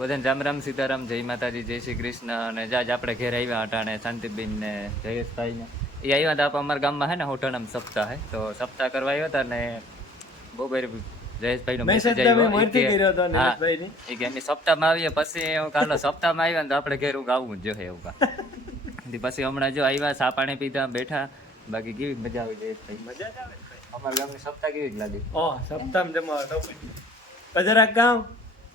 બધાને રામ રામ સીતારામ જય માતાજી જય શ્રી કૃષ્ણ. અને જાજ આપણે ઘેર આવ્યા હતા અને શાંતિબેન ને જયેશભાઈ ને એ આવ્યા હતા આપણે અમારા ગામમાં હે ને હોટલમ સપ્તાહ. હે તો સપ્તાહ કરવા આવ્યા હતા ને બહુ બધી જયેશભાઈ નો મેસેજ આવ્યો. એ કે અમે સપ્તાહમાં આવીએ પછી કાલે સપ્તાહમાં આવ્યા ને તો આપણે ઘેર ગાવું જ જોઈએ એવું કા પછી હમણાં જો આવ્યા સા પાણી પીધા બેઠા. બાકી કેવી મજા આવી જયેશભાઈ? મજા જ આવે. અમારા ગામની સપ્તાહ કેવી લાગી? ઓ સપ્તાહ જમા તો ગામ.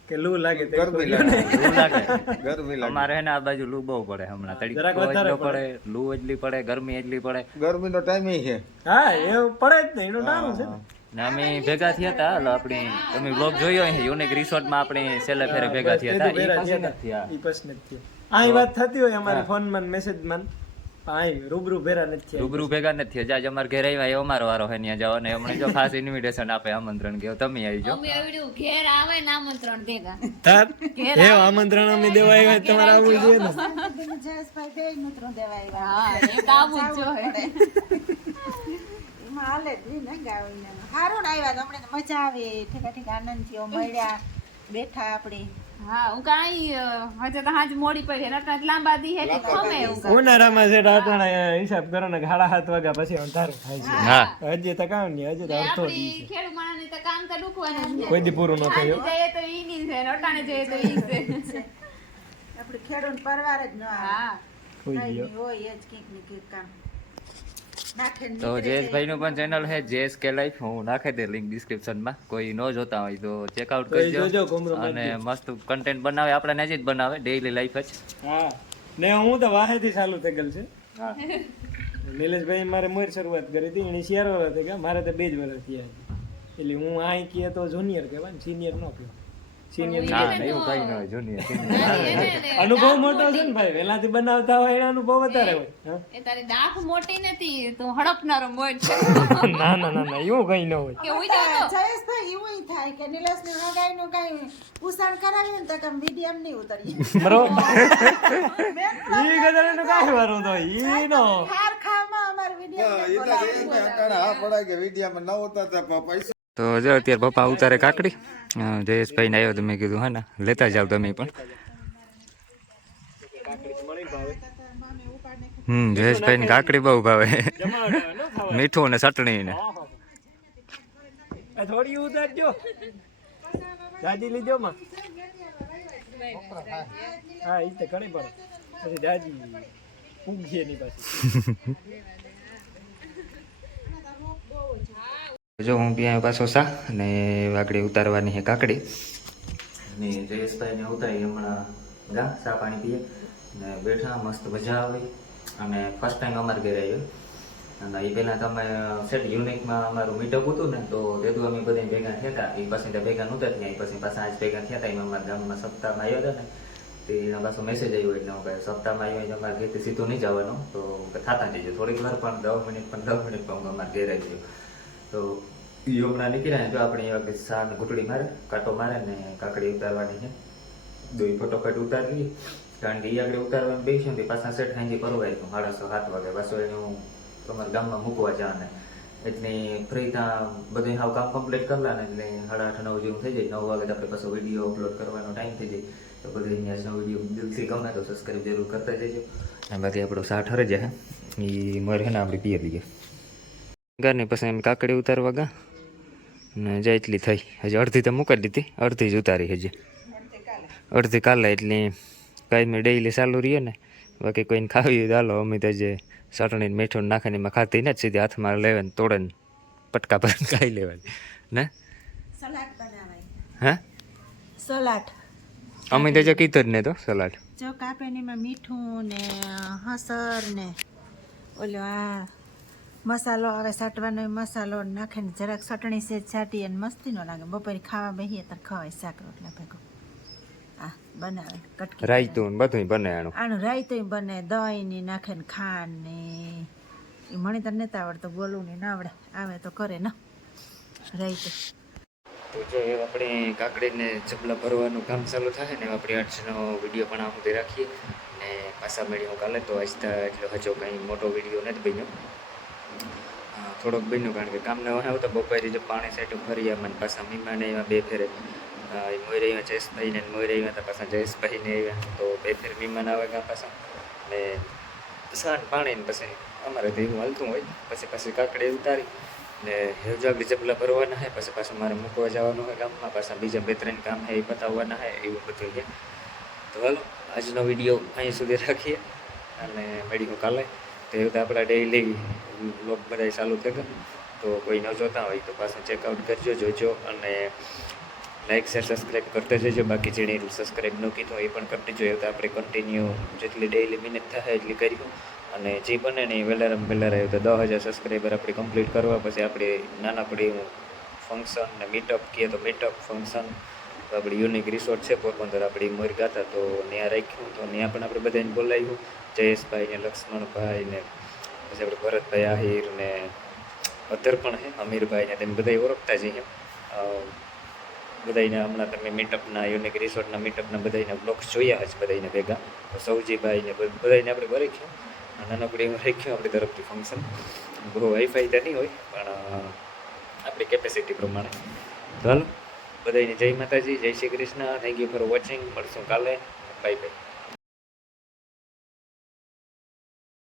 કે લૂ લાગે તે ગરમી લૂ લાગે. ગરમી લાગે. અમારે ને આ બાજુ લૂ બહુ પડે હમણાં. તડકો એટલો પડે. લૂ એટલી પડે ગરમી એટલી પડે. ગરમીનો ટાઈમ છે. હા એ પડે જ ને એનું નામ છે. ને. અમે ભેગા થયા હતા એટલે આપણે તમે બ્લોગ જોયો હશે યુનિક રિસોર્ટમાં આપણે છેલ્લે ફેરે ભેગા થયા હતા. એ થયા નથી થયા. આઈ વાત થતી હોય અમારે ફોનમાં મેસેજમાં આઈ રૂબરૂ ભેરા નથી રૂબરૂ ભેગા નથી થયા. જાજ અમારે ઘેર આવ્યા એ અમારો વારો હે ત્યાં જવાનો. હમણાં જો ખાસ ઇન્વિટેશન આપે આમંત્રણ કે તમે આવી જાઓ અમે આવડ્યું ઘેર આવે ને આમંત્રણ ભેગા. તાર એ આમંત્રણ અમે દેવા આવ્યા તમારે આવવું જોઈએ ને? હા એક આવું જ જોઈએ એમાં હાલે જ ને ગાવીને સારું આવ્યા તો મજા આવે. ઠીકા ઠીકા આનંદ થયો મળ્યા. બેઠા આપણે. હા હું કાઈ હજે તો હાજ મોડી પડી નતા લાંબા દી હેઠી ખમે એવું ઉનાળામાં છે ટાટાણા હિસાબ કરો ને કે હાથ વાગ્યા પછી અંધારું થાય છે. હા. હજી તો કામ નહીં હજી તો અડધો આપણી ખેડૂ માણસની તો કામ તો ડૂકવાનું છે. કોઈ દી પૂરું ન થયું. જઈએ તો ઈ ની છે અટાણે જઈએ તો ઈ છે આપણે ખેડૂત પરવાર જ ન આવે. હા. કઈ હોય એ જ કંઈક ને કંઈક કામ. તો જયેશભાઈ નું પણ ચેનલ છે જેએસ કે લાઈફ હું નાખી દે લિંક ડિસ્ક્રિપ્શનમાં કોઈ ન જોતા હોય તો ચેકઆઉટ આઉટ કરજો. જોજો, અને મસ્ત કન્ટેન્ટ બનાવે આપણે નજીક બનાવે ડેઈલી લાઈફ જ. હા. ને હું તો વાહેથી ચાલુ થઈ ગયેલ છે. હા. નિલેશભાઈ મારે મોર શરૂઆત કરી હતી એની શિયાર વર્ષ થઈ ગયા મારે તો બે જ વર્ષ થયા એટલે હું અહીં કહે તો જુનિયર કહેવાય ને સિનિયર ન કહેવાય. સિનિયર ના એવું કઈ ન હોય જુનિયર અનુભવ મોટો છે ને ભાઈ? વહેલાથી બનાવતા હોય એનો અનુભવ વધારે હોય એ તારી દાખ મોટી નથી તો હડપનારો મોટ છે. ના ના ના ના એવું કઈ ન હોય. કે એવું થાય કાંઈ ને તો મીડિયમ નહીં બરોબર ઈ ગદરનું કાંઈ વારું તો ઈ નો. ખાર ખાવામાં અમારે વીડિયો હા પડાય કે વિડીયામાં ન હોતા પૈસા તો જો અત્યારે પપ્પા ઉતારે કાકડી. જયેશભાઈને જયેશભાઈ ને આવ્યો તો મેં કીધું હા ને લેતા જાવ તમે પણ. હમ જયેશભાઈ ને કાકડી બહુ ભાવે. મીઠું ને ચટણી ને થોડી ઉતારજો. દાદી લીજો માં. હા એ તો ઘણી પડે. પછી દાદી ઉગશે ની પાછી. જો હું ત્યાં પાછો સા અને વાકડી ઉતારવાની છે કાકડી. અને જયેશભાઈ ને ઉતારી હમણાં ગા સા પાણી પીએ. ને બેઠા, મસ્ત મજા આવી. અને ફર્સ્ટ ટાઈમ અમારે ઘરે આવ્યો. અને એ પહેલાં તમે સેટ યુનિકમાં અમારું મીટઅપ હતું ને, તો તેતું અમે બધા ભેગા થયા હતા. એ પછી ત્યાં ભેગા નહોતા થયા એ પછી પાછા આજ ભેગા થયા હતા. એમાં અમારા ગામમાં સપ્તાહમાં આવ્યા હતા ને, તે એના પાછો મેસેજ આવ્યો એટલે હું કહે સપ્તાહમાં આવ્યો એટલે અમારે ઘરેથી સીધું નહીં જવાનું. તો થતા જઈએ થોડીક વાર પણ, દસ મિનિટ પણ, દસ મિનિટ પણ હું અમારે ઘેર આવી ગયો તો ઈ હમણાં નીકળ્યા ને જો આપણે એવા કે ઘૂંટડી મારે, કાંટો મારે ને કાકડી ઉતારવાની છે. દોઈ ફટોફટ ઉતારી કારણ કે એ આગળ ઉતારવાનું બેસ્યું ને પાછા સેટ હાંજી પરવાય તો સાડા સાત વાગે પાછો એને હું તમારા ગામમાં મૂકવા જવાને એટલે ફ્રી ત્યાં બધું હાવ કામ કમ્પ્લીટ કરલા ને એટલે સાડા આઠ, નવ જેવું થઈ જાય. નવ વાગે આપણે પાછો વીડિયો અપલોડ કરવાનો ટાઈમ થઈ જાય. તો બધું અહીંયા વીડિયો દિલથી ગમે તો સબસ્ક્રાઈબ જરૂર કરતા જજો. અને બાકી આપણો સાઠ હરે જાય. એ મરે ને આપણે પીએ લઈએ ઘરની પછી એમ કાકડી ઉતારવા ગા. ને જે એટલી થઈ. હજી અડધી તો મૂકી દીધી. અડધી જ ઉતારી હજી. અડધી કાલે એટલે કાંઈ મેં ડેઈલી ચાલુ રહીએ ને. બાકી કોઈને ખાવી ચાલો અમે તો જે ચટણી મીઠું નાખીને એમાં ખાતી ને જ સીધી હાથમાં લેવે ને તોડે ને પટકા પર ખાઈ લેવાની ને? હે? સલાડ. અમે તો જે કીધું જ ને તો સલાડ. જો કાપે ને એમાં મીઠું ને હસર ને ઓલો આ મસાલો આવે સાટવાનો એ મસાલો નાખીને જરાક ચટણી છે છાટી અને મસ્તી નો લાગે. બપોરે ખાવા બેહીએ ત્યારે ખવાય શાક રોટલા ભેગો. આ બનાવે કટકી રાયતું બધું બને આનું. આનું રાયતું બને દહીં ને નાખે ને ખાંડ ને એ મને તો આવડતું બોલવું ને ના આવડે. આવે તો કરે ને. રાયતું. તો જો એ આપણે કાકડીને ચપલા ભરવાનું કામ ચાલુ થાય ને આપણે આજનો વીડિયો પણ આ સુધી રાખીએ. ને પાછા મેળ્યો કાલે તો આજતા તો એટલો હજો કંઈ મોટો વીડિયો નથી બન્યો. થોડોક બન્યું કારણ કે કામને વાહ આવતા બપોરે જો પાણી સાઈડ ફરી મને પાછા મહેમાન એવા બે ફેરે. મોઈ રહ્યા જયેશભાઈ ને મોઈ રહ્યા હતા પાછા જયેશભાઈ ને આવ્યા. તો બે ફેર મહેમાન આવે ગયા પાછા. ને સાંજ પાણી ને પછી અમારે તો એવું હાલતું હોય. પછી પાછી કાકડી ઉતારી. ને હેવજાગડી ચપલા ભરવાના હોય પછી પાછું મારે મૂકવા જવાનું હોય ગામમાં. પાછા બીજા બે ત્રણ કામ હે એ પતાવવાના હોય એવું બધું છે તો હાલો, આજનો વીડિયો અહીં સુધી રાખીએ. અને મળીશું કાલે. તો એવું તો આપણા ડેઈલી બ્લોગ બધા ચાલુ થઈ ગયા તો કોઈ ન જોતા હોય તો પાછું ચેકઆઉટ કરજો, જોજો અને લાઈક શેર સબસ્ક્રાઈબ કરતા જજો. બાકી જેણે સબસ્ક્રાઈબ ન કીધું એ પણ કરતી જોઈએ તો આપણે કન્ટિન્યુ જેટલી ડેઈલી મિનિટ થાય એટલી કર્યું અને જે બને ને એ વહેલારામ વહેલા રહ્યું તો દસ હજાર સબસ્ક્રાઈબર આપણે કમ્પ્લીટ કરવા. પછી આપણે નાનકડી ફંક્શન ને મીટઅપ કહીએ તો મીટઅપ ફંક્શન આપણી યુનિક રિસોર્ટ છે, પોરબંદર. આપણી મોર ગાતા તો ત્યાં રાખ્યું. તો ત્યાં પણ આપણે બધાને બોલાવ્યું. જયેશભાઈ ને લક્ષ્મણભાઈ ને પછી આપણે ભરતભાઈ આહિર ને અધર પણ છે અમીરભાઈ ને તેમ બધા ઓળખતા જઈએ બધાને હમણાં તમે મીટઅપના યુનિક રિસોર્ટના મીટઅપના બધાયના બ્લોગ્સ જોયા હશે બધાયને ભેગા. સૌજીભાઈને સૌજીભાઈ ને બ- બધાયને આપણે ભરાખ્યું નાનકડી એમાં રાખ્યું આપણી તરફથી ફંક્શન બહુ વાઈફાઈ તો નહીં હોય, પણ આપણી કેપેસિટી પ્રમાણે. ચાલો બધાને જય માતાજી, જય Shri Krishna. Thank you for watching મળશું કાલે. Bye bye